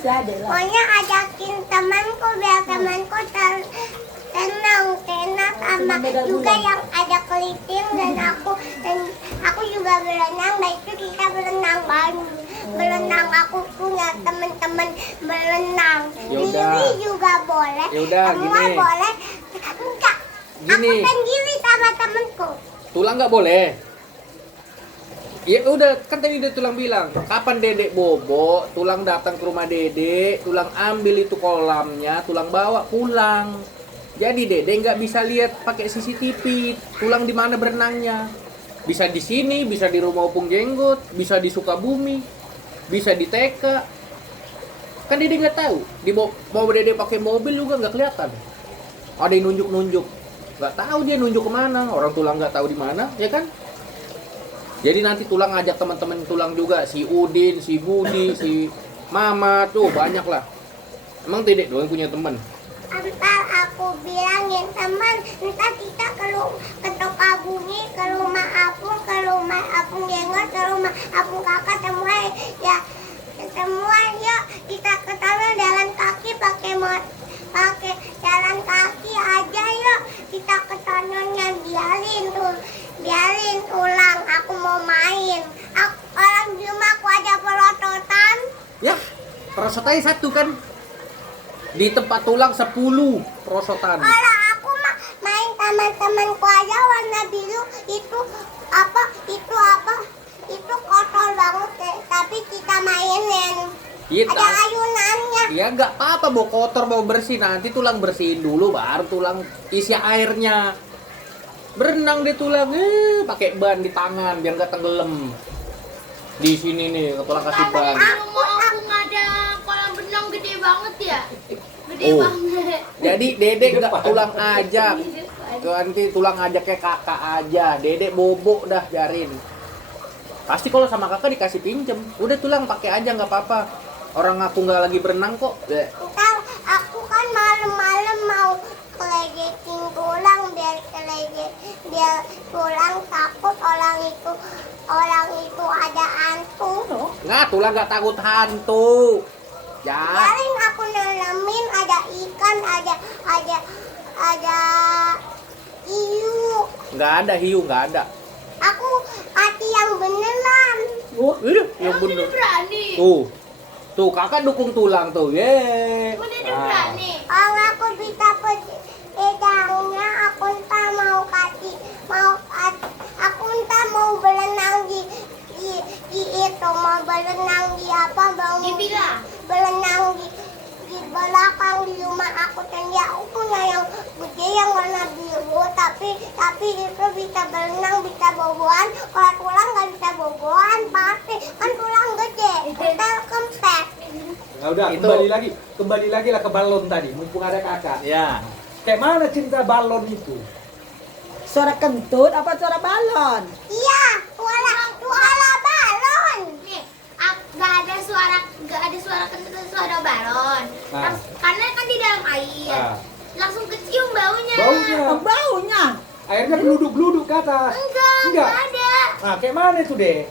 si Ade lah. Pokoknya ajakin temanku biar temanku tenang sama juga yang ada kelinting dan aku juga berenang. Baik itu kita berenang berenang aku punya teman-teman berenang. Lili juga boleh. Semua gini. boleh. Enggak. Aku Gini. sendiri sama temanku. Tulang nggak boleh. Ya udah, kan tadi udah Tulang bilang, kapan Dedek bobo, Tulang datang ke rumah Dedek, Tulang ambil itu kolamnya, Tulang bawa pulang. Jadi Dedek nggak bisa lihat pakai CCTV, Tulang di mana berenangnya. Bisa di sini, bisa di rumah Opung Jenggot, bisa di Sukabumi, bisa di TK. Kan Dedek nggak tahu, mau Dedek pakai mobil juga nggak kelihatan. Ada yang nunjuk-nunjuk, nggak tahu dia nunjuk kemana, orang Tulang nggak tahu di mana, ya kan? Jadi nanti Tulang ngajak teman-teman Tulang juga, si Udin, si Budi, si Mama, tuh banyak lah. Emang Dedek doang punya teman? Ntar aku bilangin teman, ntar kita ke Sukabumi, ke rumah Apung Jenggot, ke rumah Apung Kakak semua ya. Semua yuk kita ke sana jalan kaki pakai jalan kaki aja yuk. Kita ke sananya biarin Tulang, aku mau main. Orang di rumahku ada pelototan. Ya, perosotannya satu kan? Di tempat Tulang 10 perosotan. Kalau aku mah main teman-temanku aja warna biru itu kotor banget tapi kita mainin. Iya, Ada ayunannya. ya nggak apa-apa, mau kotor mau bersih, nanti Tulang bersihin dulu baru Tulang isi airnya. Berenang di Tulang, pakai ban di tangan biar nggak tenggelam. Di sini nih, Tulang kasih ban. Rumah aku ada kolam renang gede banget ya. Gede Oh. banget. Jadi Dedek nggak Tulang ajak. Nanti Tulang ajak kayak kakak aja. Dedek bobo dah biarin. Pasti kalau sama kakak dikasih pinjem. Udah Tulang pakai aja nggak apa-apa. Orang aku nggak lagi berenang kok. Ntar aku kan malam-malam mau kelegetin Tulang biar Tulang takut orang itu ada hantu. Nggak, Tulang nggak takut hantu. Ya. Biarin aku nelemin ada ikan, ada hiu. Nggak ada hiu, nggak ada. Aku hati yang beneran. Ini yang Aku bener. tidak berani. Tuh kakak dukung Tulang tuh. Yeay. Aku tidak berani. Kalau aku bisa pedangnya, aku entah aku entah mau berenang di itu, mau berenang di apa, Di villa. berenang di belakang di rumah aku sendiri. Aku punya yang gede yang warna biru, tapi itu bisa berenang, bisa boboan. Kalau Tulang nggak bisa boboan, pasti kan Tulang gede, kita kempes. Nah udah, Itu. kembali lagi lah ke balon tadi, mumpung ada kakak. Ya. Kayak mana cerita balon itu? Suara kentut apa suara balon? Iya, suara balon. Nih, nggak ada suara kentut dan suara balon. Nah. Karena kan di dalam air. Nah. Langsung kecium baunya. Baunya. Oh, baunya. Airnya geluduk-geluduk ke atas. Enggak ada. Nah, kayak mana itu deh?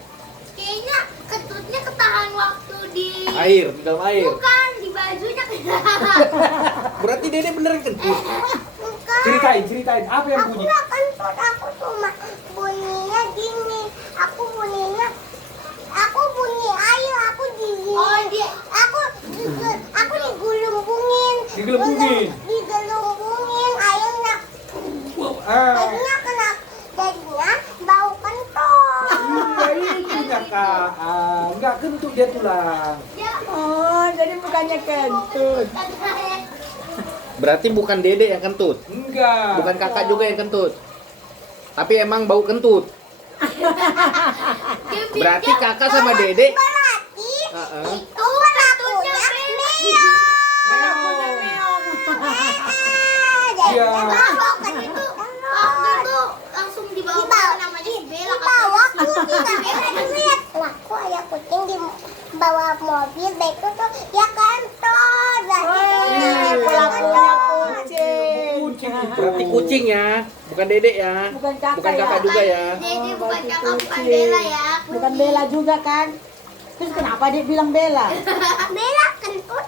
Kayaknya kentutnya ketahan waktu di Air, di dalam air. Bukan, di bajunya kena. Berarti Dedek beneran kentut. Bukan. Ceritain. Apa yang Aku bunyi? nggak kentut, aku cuma bunyinya gini. Aku bunyi air, aku Oh, dia aku digulung-gulungin. Digelembungin? Digelembungin airnya. Ah, Jadinya bau kentut. iya itunya kak. Enggak kentut dia Tulang. Oh, jadi bukannya kentut. Berarti bukan Dedek yang kentut. Enggak. Bukan kakak juga yang kentut. Tapi emang bau kentut. Berarti kakak sama Dedek. Berarti Heeh. itu pelakunya meong. Iya. waktu itu langsung dibawa namanya si Bella. Dibawa lihat laku ayah kucing di bawa mobil baik itu tuh ya kentut. Pelakunya kucing. Kucing itu. Berarti kucing ya, bukan Dedek ya. Bukan kakak Bukan kakak ya? juga ya. Jadi bukan berarti kakak, bukan kucing. Bella ya. Bukan Bella juga kan? Terus kenapa dia bilang Bella? Bella kentut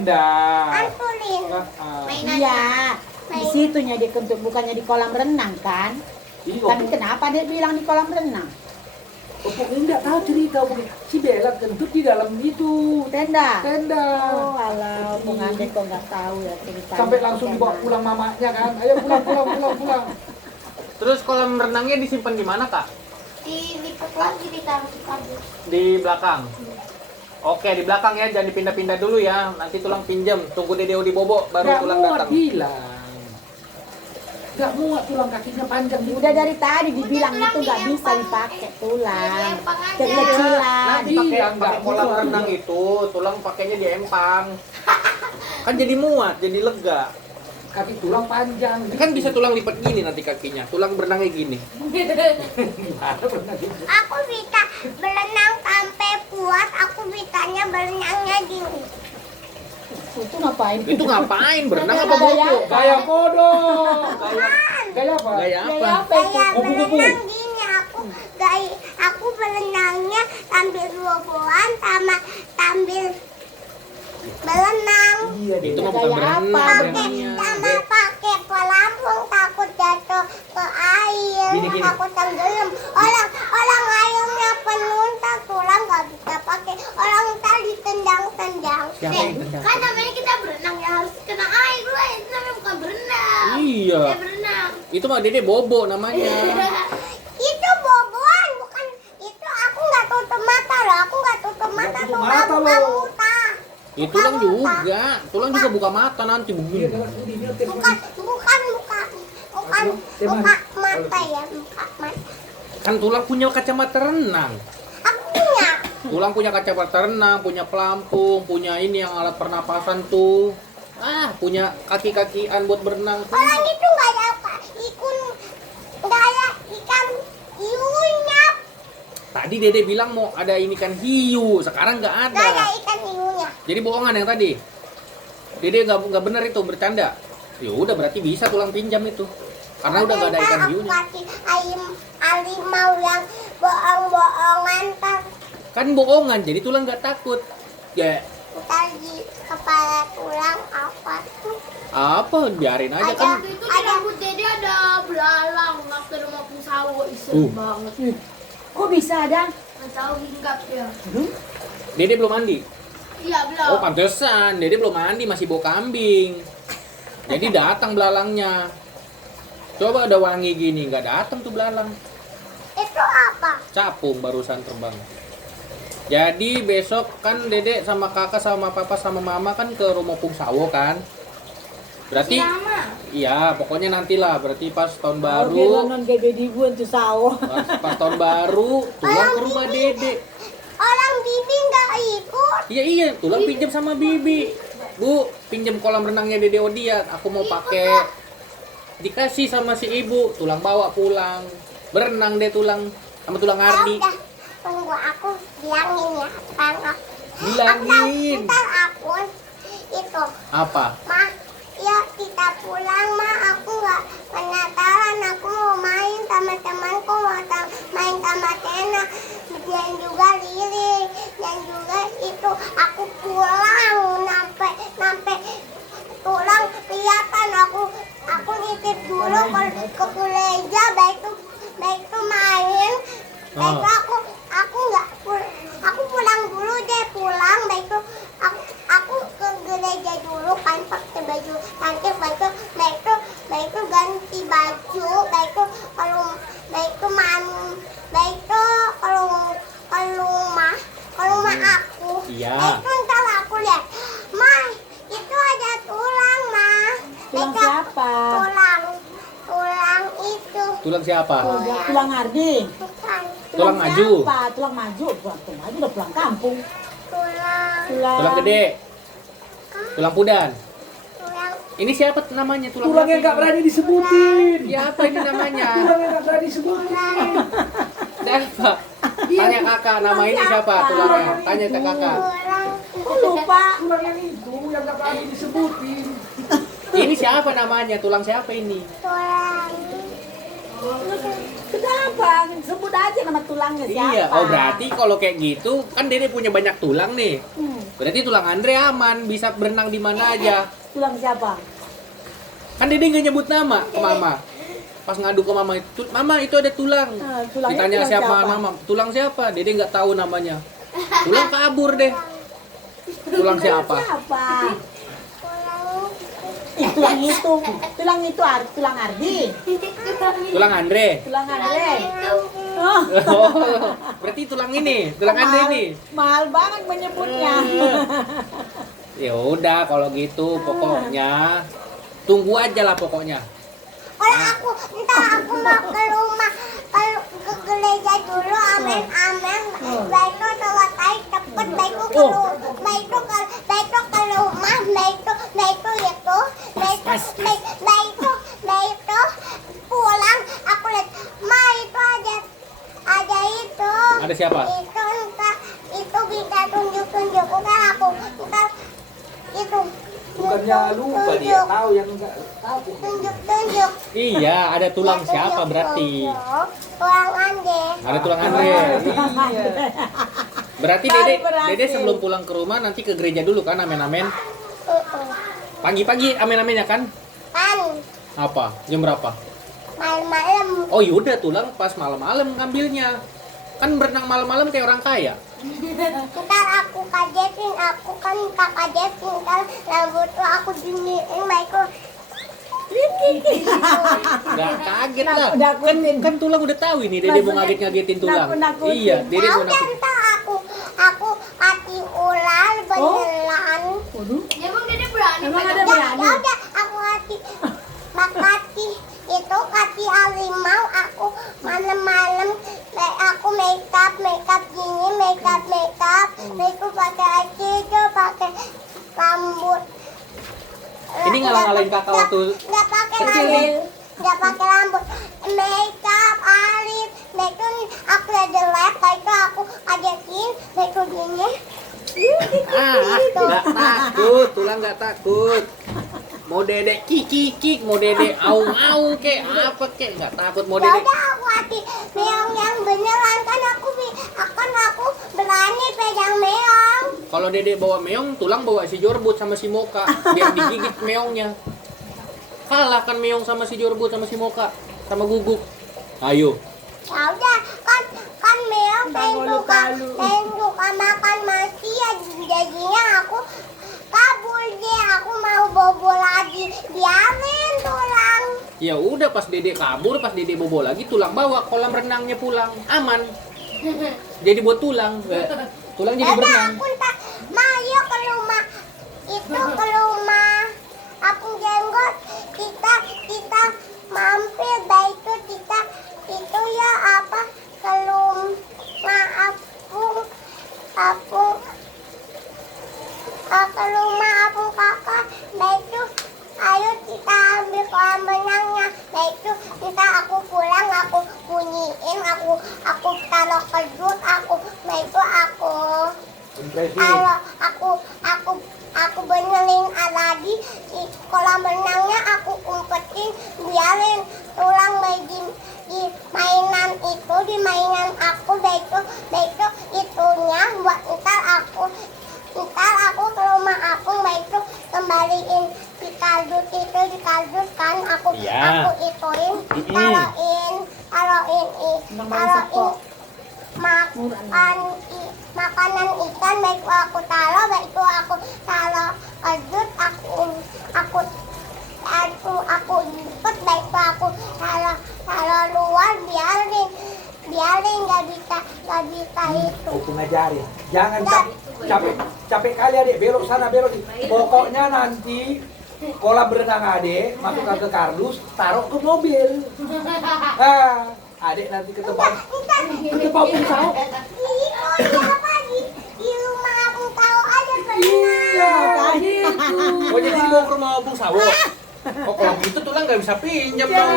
tenda. Antulin. Mainannya. Iya. Di situnya dia kentut, bukannya di kolam renang kan? Jadi Tapi kenapa dia bilang di kolam renang? Opok enggak tahu cerita Opok. Si Bella kentut di dalam itu Tenda. tenda. Oh, alah, pengantin kok nggak tahu ya cerita. Sampai langsung dibawa pulang mamanya kan. Ayo pulang. Terus kolam renangnya disimpan di mana, Kak? Dilipat lagi ditaruh di kardus. Di belakang. Oke, di belakang ya, jangan dipindah-pindah dulu ya. Nanti tulang pinjam, tunggu Dede Odi bobo baru Nggak tulang muat datang. bilang. Nggak muat tulang kakinya panjang gitu. Udah dari tadi dibilang Udah itu nggak tulang bisa diempang. dipakai tulang. Diempang aja. Kekecilan. Nanti pakai Iya, pakai kolam nggak renang muat. itu, tulang pakainya di empang. Kan jadi muat, jadi lega. Kaki tulang panjang. Kan bisa tulang lipat gini nanti kakinya, tulang berenangnya gini. Gimana pernah gitu? Aku bisa berenang sampai puas. Aku bisanya berenangnya gini. Itu ngapain? Itu ngapain? Berenang apa Gaya bobo? Gaya bodoh. Gaya apa? Gaya apa? Gaya apa itu? Kayak Kupu-kupu. berenang gini. Aku berenangnya sambil boboan sama sambil berenang. Iya deh. Itu mah bukan Gaya berenang apa? berenangnya. Sama pakai pelampung takut jatuh ke air, Gini. takut tenggelam. Orang airnya penuh, tak tulang nggak bisa pakai. Orang tadi tendang-tendang. Siapa yang tendang? Kan namanya kita berenang ya harus kena air lah. Itu namanya bukan berenang. Iya. Berenang. Itu mah Dede bobo namanya. Itu boboan, bukan itu. Aku nggak tutup mata loh. Aku nggak tutup mata tutup tuh. mata Buka loh. buta. Itu tulang juga. Tulang juga buka mata nanti Iya, begini. kalau ini dia tes Bukan mata ya, buka mata. Kan tulang punya kacamata renang. Aku punya. Tulang punya kacamata renang, punya pelampung, punya ini yang alat pernapasan tuh. Punya kaki-kakian buat berenang tuh. Orang itu nggak ada apa, nggak ada ikan hiunya, Tadi Dede bilang mau ada ini kan hiu, sekarang nggak nggak ada ada. ikan hiunya. Jadi bohongan yang tadi. Dede nggak bener itu bercanda. Ya udah berarti bisa tulang pinjam itu. Karena udah nggak ada ikan Aku hiunya. kasih harimau yang bohong-bohongan kan. Kan bohongan, jadi tulang nggak takut. Ya Ntar di kepala tulang apa tuh? apa? Biarin aja kan. Waktu itu di rambut Dede ada belalang waktu rumah Pusawo iseng banget. Kok bisa ada? Nggak tahu hinggap ya. Dede belum mandi. Iya belum. Oh pantesan, Dede belum mandi masih bau kambing. Jadi datang belalangnya. Coba ada wangi gini, nggak datang tuh belalang. Itu apa? Capung barusan terbang. Jadi besok kan Dede sama kakak sama papa sama mama kan ke rumah Pungsawo kan. Berarti Lama. iya pokoknya nantilah berarti pas tahun Baru baru. non gede di buan tuh sawah. Pas tahun baru tulang ke rumah Dede. Orang bibi nggak ikut. Iya tulang pinjam sama Bibi. Bu, pinjam kolam renangnya Dede Odia. Aku mau pakai. Dikasih sama si ibu, tulang bawa pulang. Berenang deh tulang sama tulang Ardi. Udah, tunggu aku bilangin ya. Bilangin. Ntar aku itu. Apa? Ma, ya kita pulang ma, aku nggak penasaran, aku mau main sama temanku, main sama Tena, dan juga Lili, dan juga itu aku pulang sampai tulang kelihatan aku nitip dulu ke gereja, baik itu main, baik itu aku nggak aku pulang dulu deh baik itu aku ke gereja dulu kan pakai baju cantik, baik itu ganti baju, baik itu kalau rumah aku, Iya. baik itu ntar aku lihat, ma itu ada tulang ma, Tulang Baik, siapa? tulang itu Tulang siapa? Tulang Ardi. bukan Tulang maju. siapa? Tulang maju. Tulang maju udah pulang kampung. tulang Tulang gede. Tulang pudan. tulang Ini siapa namanya tulang? Tulang yang apa nggak ini? berani disebutin. Siapa ini namanya? Tulang yang nggak berani disebutin. Siapa? Tanya kakak, nama ini siapa tulangnya? Tanya ke kakak. tulang Kok lupa? Tulang yang itu yang nggak berani disebutin. Ini siapa namanya? Tulang siapa ini? tulang Kenapa? Sebut aja nama tulangnya siapa. Iya, oh berarti kalau kayak gitu kan Dede punya banyak tulang nih. Berarti tulang Andre aman, bisa berenang di mana aja. Tulang siapa? Kan Dede nggak nyebut nama ke Mama. Pas ngadu ke Mama itu, Mama itu ada tulang. Tulangnya Ditanya tulang siapa Mama, tulang siapa? Dede nggak tahu namanya. Tulang kabur deh. Tulang siapa? Siapa? Tulang itu tulang Ardi. Tulang Andre. Tulang Andre. Oh, Oh, berarti tulang ini, tulang Andre ini. mahal banget menyebutnya. Ya udah kalau gitu pokoknya tunggu aja lah pokoknya. Kalau aku entar aku mau ke rumah kalau ke gereja dulu amin. Baik itu selesai cepet baik itu ke rumah baik itu ke rumah baik itu pulang aku lihat ma itu ada itu. Ada siapa? Itu entar itu bisa tunjuk kan aku entar itu. Bukannya lupa dia tahu yang enggak tahu. Tunjuk. Iya, ada tulang siapa berarti? Tulang Ande. Ada tulang Andre. Iya. Berarti Dede sebelum pulang ke rumah nanti ke gereja dulu kan amen-amen. Pagi-pagi amen-amennya kan? Kan Apa? Jam berapa? malam-malam. Oh yaudah tulang pas malam-malam ngambilnya. Kan berenang malam-malam kayak orang kaya. Ntar aku kagetin, aku kan tak kagetin. Ntar rambut tuh aku diniin, baikku. Gak kaget lah. Nakutin. Kan tulang udah tahu ini Dede mau ngagetin tulang. Nakut-nakutin. Iya, Dede Ya mau udah nakut. ntar aku kasih ular beneran. Waduh, Emang Dede berani emang pegang ada berani? Ya udah aku kasih itu kasih harimau aku malam-malam aku makeup gini makeup aku pakai aja pakai rambut. Ini ngalah-ngalahin kakak waktu nggak pakai kecil rambut nih. nggak pakai rambut makeup alis itu aku ada lab itu aku ajakin itu gini Gak takut, tulang gak takut. Mau Dede kik, mau Dede aung kek, apa kek, gak takut mau ya Dede. udah aku hati meong yang beneran kan aku berani pegang meong. Kalau Dede bawa meong, tulang bawa si Jorbut sama si Moka biar digigit meongnya. Kalah kan meong sama si Jorbut sama si Moka sama Guguk. Ayo. Ya udah kan meong pengen suka makan manusia jadinya aku kabur deh aku mau bobo lagi diamin tulang. Ya udah pas Dede kabur, pas Dede bobo lagi tulang bawa kolam renangnya pulang. Aman. Jadi buat tulang. Tulang jadi Ya udah berenang. aku ntar mayo ke rumah itu ke rumah aku jenggot kita mampir baik itu kita itu ya apa ke rumah ke rumah apung kakak baik itu ayo kita ambil kolam renangnya baik itu kita aku pulang aku bunyiin aku taruh kedut aku baik itu aku kalau aku benerin lagi di kolam renangnya aku umpetin biarin tulang di mainan itu di mainan aku baik itu itunya buat ntar aku ke rumah aku baik itu kembaliin di kardus kan aku Iya. ituin makanan ikan baik aku taruh kardus aku ikut baik aku taruh luar biarin nggak bisa itu. Aku ngajarin. Jangan capek kali adik belok sana belok sini. Pokoknya nanti kolam berenang adik masukkan ke kardus, taruh ke mobil. Adik nanti ke tempat pisau. Itu siapa di rumah aku tahu aja Iya, berenang. gitu. Oh jadi mau ke rumah Bung Sawo? Oh kalau gitu tulang nggak bisa pinjam Ya. dong.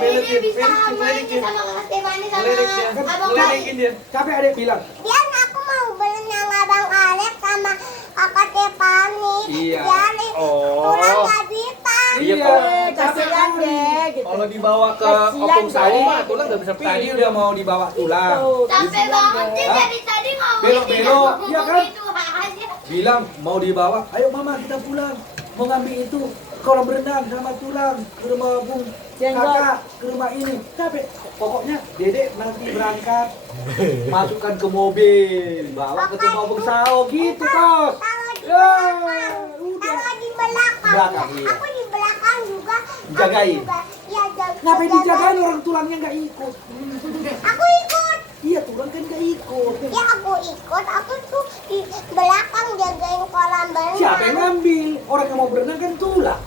Dede bisa sama Kak Stefani sama Abang Kai. dia. Capek adik bilang. Biar aku mau berenang Abang Alex sama Kakak Tepani. Iya. Biarin Oh. tulang nggak bisa. Iya, Iya. kalau- Kasihan deh gitu. Kalau dibawa ke Kasihan opung sawo deh. mah tulang nggak bisa Tadi pilih. udah mau dibawa tulang. Tuh, Capek kasihan banget deh. sih Hah? dari tadi ngomongin Belok-belok, dia iya kan? itu aja. Bilang mau dibawa, ayo mama kita pulang. Mau ngambil itu kolam renang sama tulang ke rumah Bung Jenggot. kakak ke rumah ini. Capek. Pokoknya Dedek nanti berangkat masukkan ke mobil, bawa ke tempat Bung Sao gitu tos. Kalau di belakang, Belakang, iya. aku di belakang juga. Jagain. Iya, Ngapain dijagain orang tulangnya nggak ikut? Aku ikut. Iya tulang kan nggak ikut. Ya aku ikut. Aku tuh di belakang jagain kolam renang. Siapa yang ngambil? Orang yang mau berenang kan tulang.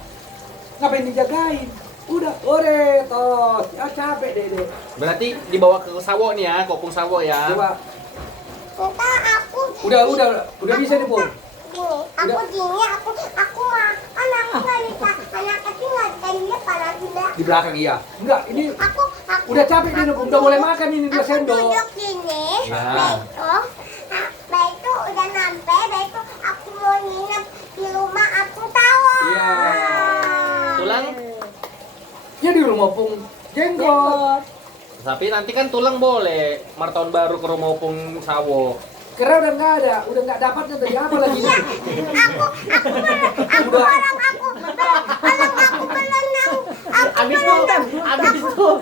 Ngapain dijagain? Udah, ore tos. Ya capek Dede. Berarti dibawa ke sawo nih ya, ke opung sawo ya. Coba. Entar aku. Udah bisa nih Bung. Gini, aku gini, aku makan, aku nggak bisa. Anak kecil nggak bisa di depan, aku bilang. Di belakang iya. Enggak, ini Aku udah capek Dede, udah boleh makan ini dua aku sendok. duduk gini, Nah. Baik udah sampai, baik aku mau nginep di rumah aku tahu. Iya. Tulang, Ya di rumah Pung Jenggot. Jenggot. tapi nanti kan tulang boleh. Tahun baru ke rumah opung sawo. Karena udah nggak ada, udah nggak dapatnya tadi apa lagi nih? Aku orang aku berenang. Abis tuh, abis tuh.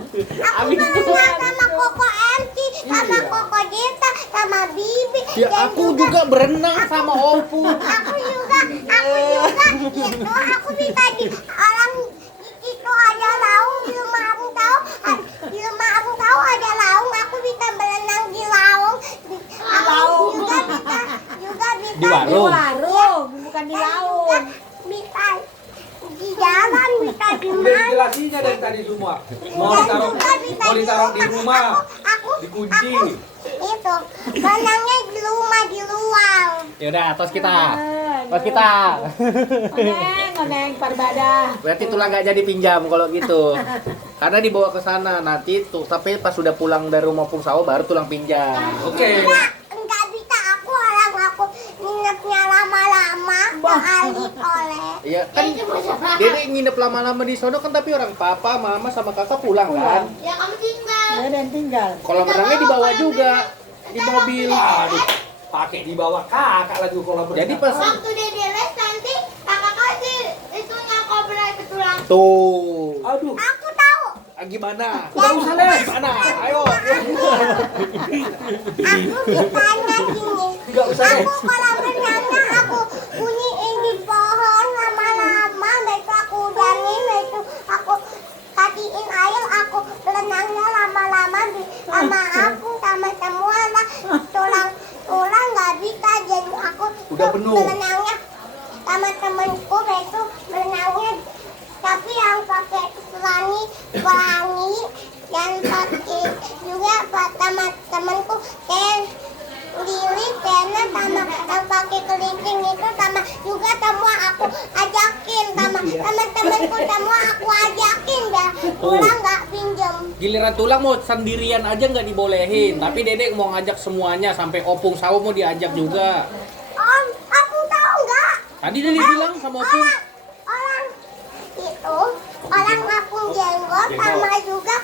Berenang sama Koko MC, sama Iya. Koko Dita, sama Bibi. Ya dan aku juga berenang sama opung. Aku juga itu aku bisa di orang itu ada laung di rumah aku tahu di rumah aku tahu ada laung aku bisa berenang di laung aku juga bisa Di Di warung. warung, bukan di dan laut. juga bisa di jalan bisa di Udah mana dijelasinnya dari tadi semua. Mau ditaruh di rumah, aku dikunci. itu berenangnya di rumah di luar. Yaudah, tos kita. Tos kita. Oneng, parbadah. Berarti tulang nggak jadi pinjam kalau gitu. Karena dibawa ke sana nanti tuh, tapi pas sudah pulang dari rumah opung sawo baru tulang pinjam. Oke. Enggak bisa aku orang aku nginepnya lama-lama kali oleh. Iya kan, Dede nginep lama-lama di sono kan, tapi orang papa, mama sama kakak pulang kan. Ya kamu tinggal. Ya dan tinggal. Kolam renangnya dibawa juga di mobil. Aduh, pakai dibawa kakak lagi kolam renang. Jadi pas Waktu dia les nanti kakak kasih itunya kobra itu tulang. tuh, Aduh, Aku tahu. gimana? nggak usah les. Gimana? Ayo. Aku ditanya gini. Nggak usah les. Aku kolam renangnya aku bunyiin di pohon lama-lama. Itu aku udangin, itu aku kasihin air, aku berenangnya lama-lama sama aku sama semua lah tulang nggak bisa jadi aku Udah penuh. berenangnya sama temenku itu berenangnya tapi yang pakai pelangi dan pakai juga sama temenku Lili, Tena sama yang pakai kelingking itu sama juga semua aku ajakin sama temen-temenku semua aku ajakin dah pulang nggak pinjem. Giliran tulang mau sendirian aja nggak dibolehin, tapi Dedek mau ngajak semuanya sampai opung sawo mau diajak juga. Om, aku tahu nggak? Tadi Dede bilang sama opung. Orang itu orang aku jenggot sama juga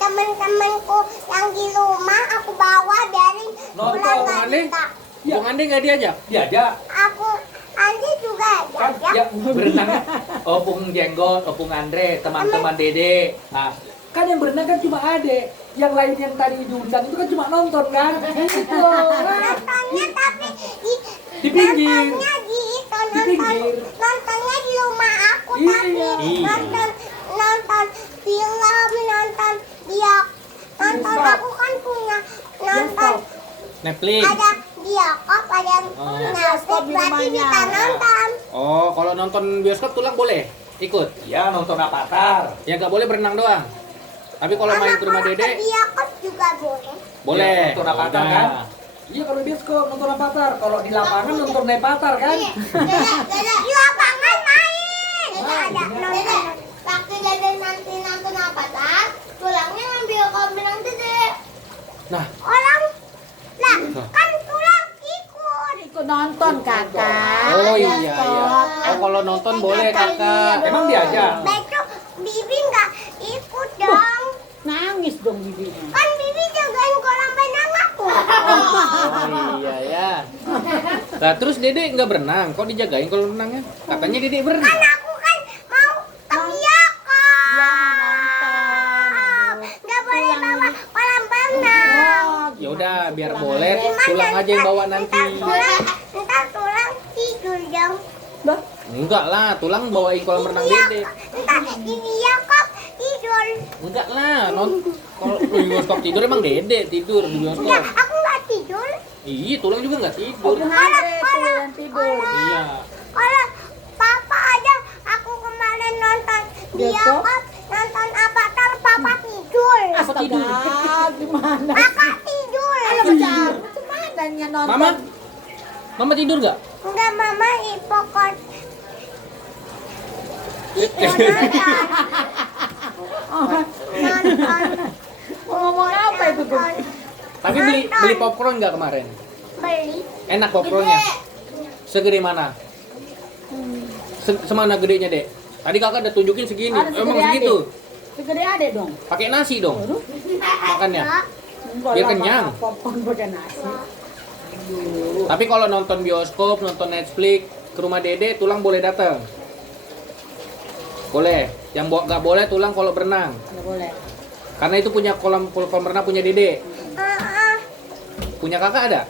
temen-temenku yang di rumah aku bawa dari pulang Nonton, nggak Ande? bisa. Opung Ande nggak diajak? Diajak. Aku Andi juga Kan ya. ya berenangnya Opung Jenggot, Opung Andre, teman-teman Dede. Nah, kan yang berenang kan cuma Ade. Yang lain yang tadi diundang itu kan cuma nonton kan? Gitu. Nontonnya tapi Di pinggir. nontonnya di itu Di pinggir. nontonnya di rumah aku Iya. tapi Iya. nonton film nonton dia nonton Bioskop. aku kan punya nonton Netflix. ada bioskop ada Oh. Netflix di berarti rumahnya. bisa nonton. Oh, kalau nonton bioskop tulang boleh ikut. Ya nonton Avatar. Ya nggak boleh berenang doang. Tapi kalau main ke rumah Anak-anak Dede, ke bioskop juga boleh. boleh. Ya, nonton Avatar Udah. kan? Iya kalau bioskop nonton Avatar. Kalau di lapangan nonton Avatar kan? Di lapangan main. Itu ada nonton. Waktu Dede nanti nonton Avatar, tulangnya ngambil kolam Dede. Nah, Orang lah kan tulang ikut. ikut nonton kakak. Oh iya iya. Bioskop. Oh kalau nonton boleh kakak. Emang diajak? Besok Bibi nggak ikut dong. Nangis dong bibinya. Kan Bibi jagain kolam renang aku. Oh iya ya. Nah terus Dede nggak berenang, kok dijagain kalau renangnya? Katanya Dede Kan berenang. aku kan mau tapiaka. Dia mau nonton. Nggak boleh bawa kolam renang. Oh, Ya udah biar boleh, tulang aja yang bawa nanti. Ntar tulang tidur dong. Bah, Enggak lah, tulang bawain kolam renang Dede. Ntar ini ya kok tidur. Enggak lah, kalau di bioskop tidur emang Dede tidur di Enggak, bioskop. aku nggak tidur. Iya, tulang juga nggak tidur. Bung Andre tuh yang tidur. Iya. Kalau papa aja, aku kemarin nonton Bioskop? bioskop, nonton Avatar, papa tidur. Astaga, gimana? Kakak tidur. Ayo macam mana nya nonton? Mama, Mama tidur nggak? Enggak, mama hipokot. Itu nonton. Nonton. Ngomong apa itu tuh? Tapi beli popcorn nggak kemarin? Beli. Enak popcornnya. Segede mana? Semana gedenya, Dek? Tadi kakak udah tunjukin segini. Ada segede Emang segitu. Segede adek dong. Pakai nasi dong. Makannya. Enggak Biar lah, kenyang. makan popcorn pakai nasi. Tapi kalau nonton bioskop, nonton Netflix, ke rumah Dede, tulang boleh datang. Boleh. Yang nggak boleh tulang kalau berenang. Enggak boleh. Karena itu punya kolam renang punya Dede. Punya kakak ada?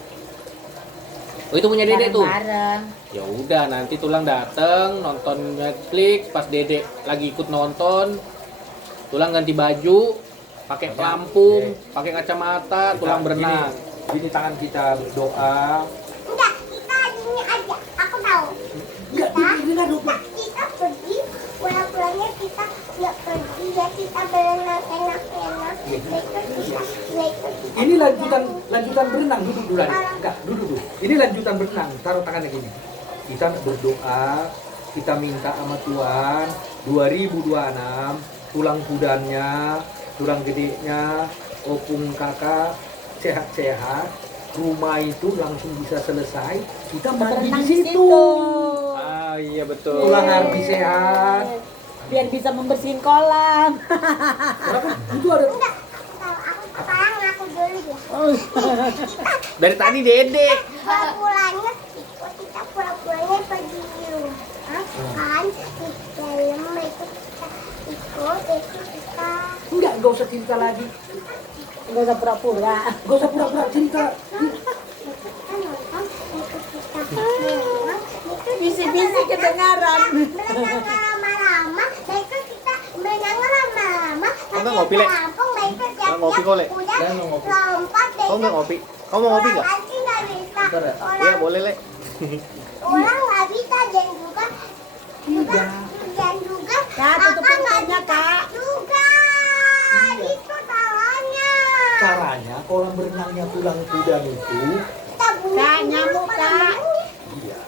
Oh itu punya Dede tuh. Bareng. Ya udah nanti tulang dateng nonton Netflix pas Dede lagi ikut nonton. Tulang ganti baju, pakai pelampung, pakai kacamata, tulang berenang. Gini tangan kita berdoa. Enggak, kita gini aja. Aku tahu. Enggak, gini lah doa. Kita pergi, pulang-pulangnya kita nggak pergi ya, kita berenang enak-enak. Besok kita Ini lanjutan berenang, duduk dulu adik. Enggak, duduk dulu. Ini lanjutan berenang, taruh tangannya gini. Kita berdoa, kita minta sama Tuhan 2026 tulang kudannya, tulang gedenya, opung kakak sehat-sehat, rumah itu langsung bisa selesai, kita mandi Berenang di situ. Ah iya betul. Tulang Ardi sehat. Biar bisa membersihin kolam. Berapa? Itu ada enggak. Aku sekarang aku dulu ya. Dari tadi Dede. Pulang-pulangnya ikut kita pulang-pulangnya pergi di rumah kan di dalam itu kita ikut itu kita enggak usah cerita lagi. Enggak usah pura-pura. Enggak usah pura-pura cerita. nonton ikut kita berenang itu Bisik-bisik kedengaran. berenang lama-lama itu kita berenang lama-lama nggak ngopi, Le? Lampung itu Nggak ngopi kok, Le? udah Nggak ngopi. lompat Kamu nggak ngopi? Kamu mau ngopi nggak? Nanti nggak bisa Bentar ya? Iya orang boleh Le. orang nggak bisa dan juga dan juga Kak, tutup kakak nggak pintunya, bisa Kak. juga itu salahnya Caranya kolam berenangnya tulang kudan itu, kita bunyi Kak, dulu nyamuk, pada Kak. bunyi. iya.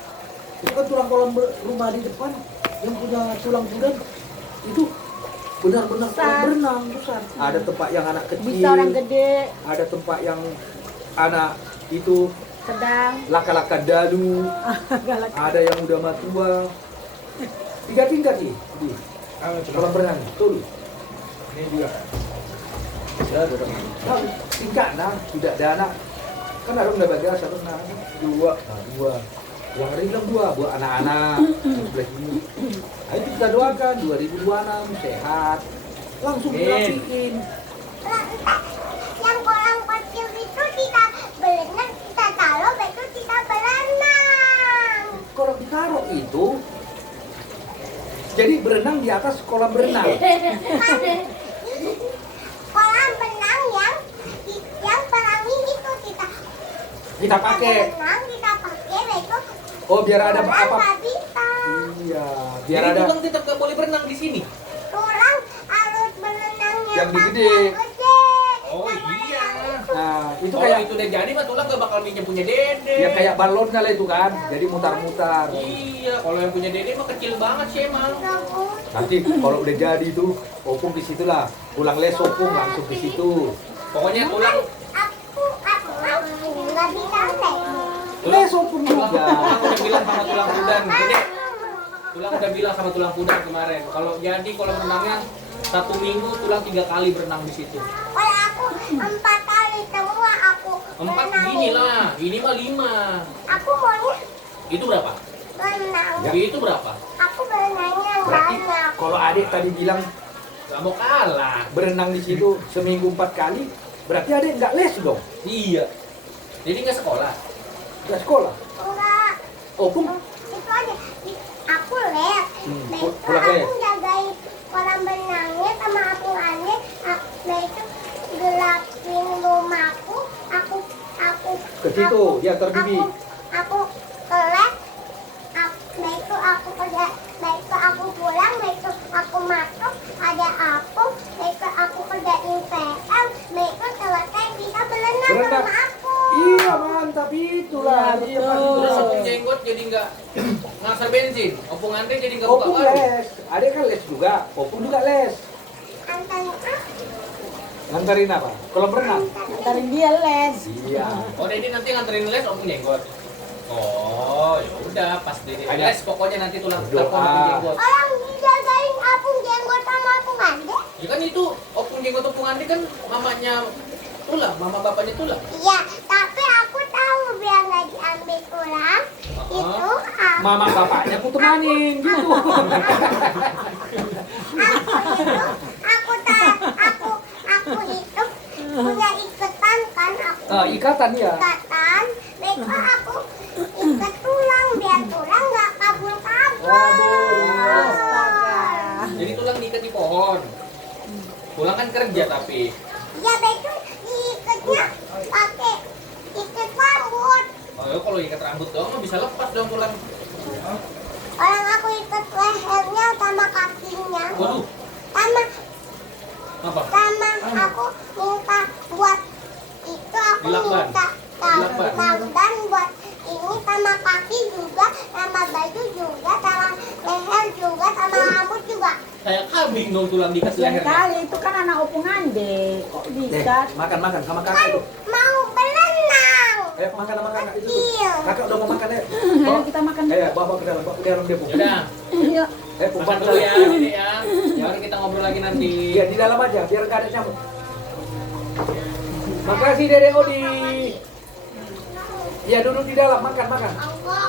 Itu kan tulang kolam rumah di depan yang punya tulang kudan itu benar-benar kolam berenang besar. Ada tempat yang anak kecil, Bisa orang gede, ada tempat yang anak itu sedang. laka-laka dalu, Galak. ada yang udah matua. 3 tingkat sih di kolam berenang, betul. Ini dia. Ya, nah, tingkat nah, tidak ada anak. Kan ada udah bagi satu nah, dua. Yang ada bilang dua buat anak-anak yang sebelah sini. Nah, itu kita doakan 2026 sehat. Langsung dirapiin. Yang kolam kecil itu kita berenang kita taruh besok kita berenang Kalau ditaruh itu jadi berenang di atas kolam berenang. kolam berenang yang pelangi itu Kita pakai. berenang kita pakai besok Oh, biar ada tulang apa? nggak bisa Iya, biar Jadi ada tulang tetap nggak boleh berenang di sini. tulang harus berenang Yang pakai gede. gede. Oh Nggak boleh iya. yang nah, itu Kalau kayak itu udah jadi mah tulang nggak bakal minjem punya Dede. ya kayak balonnya lah itu kan. Jadi mutar-mutar. Iya, kalau yang punya Dede mah kecil banget sih emang. nggak boleh. Nanti kalau udah jadi itu, opung di situ lah. Pulang les opung langsung di situ. Pokoknya tulang aku nggak bisa les Les opung Tulang juga. udah bilang sama tulang pudang, Dede. Tulang udah bilang sama tulang pudang kemarin. Kalau jadi kolam renangnya 1 minggu tulang 3 kali berenang di situ. Kalau aku 4 kali semua aku 4 berenang. gini lah, ini mah 5. Aku maunya Itu berapa? berenang. Ya. Itu berapa? Aku berenangnya Berarti banyak. kalau adik tadi bilang Gak mau kalah. berenang di situ seminggu 4 kali, berarti adik nggak les dong? Iya. Jadi nggak sekolah. Nggak sekolah? Enggak. Opung? Itu aja. Aku les. Besok pulang les. aku jagain kolam renangnya sama aku aneh. Besok gelapin rumahku. Aku Ke situ, dia terbibi. Aku ke les. Besok aku kerja. Besok aku pulang. Besok aku masuk. Ada aku. Besok aku kerjain PR. Besok selesai bisa berenang ke Berenang. rumah aku. Iya mantap itulah. Iya, Iya, betul. Terus Pak. opung jenggot jadi nggak ngasar bensin. Opung Andre jadi nggak buka Opung warung. les. Adik kan les juga. Opung juga les. Antarin Nganterin apa? Kolam renang. Antarin dia les. Iya. Oh, Dede nanti nganterin les opung jenggot. Oh, ya udah pas Dede Ada. les pokoknya nanti tulang Berdoa. telepon opung jenggot. orang dijagain apung jenggot sama apung ande. Ya kan itu opung jenggot opung Andre kan mamanya tulang, mama bapaknya tulang. Iya, tapi aku tahu biar nggak diambil tulang. Itu Mama bapaknya aku temanin gitu. aku itu punya ikatan kan aku Ikatan ya. ikatan. Besok aku ikat tulang biar tulang nggak kabur-kabur. Astaga. Jadi tulang diikat di pohon. Tulang kan kerja tapi. Ya besok diikatnya pakai ikat rambut. Oh, ya kalau ikat rambut doang mah bisa lepas dong tulang. Orang aku ikat lehernya sama kakinya. Waduh, Sama apa? aku minta buat itu aku Dilakban. minta Dilakban. lakban buat ini sama kaki juga sama baju juga sama leher juga sama rambut juga. Kayak kambing dong tulang diikat Kasihan lehernya. kali itu kan anak opung ande. Kok diikat? Makan sama kakak itu. Mau berenang Makan sama kakak itu. kecil. Kakak udah mau makan ya? Ayo kita makan dulu. Bawa ke dalam, bawa ke dalam dia Bu. Yaudah, Yuk. makan dulu ya, Dede ya. Baru kita ngobrol lagi nanti. Iya di dalam aja, biar nggak ada nyamuk. Makasih Dede Odi. Ya duduk di dalam, makan. Enggak,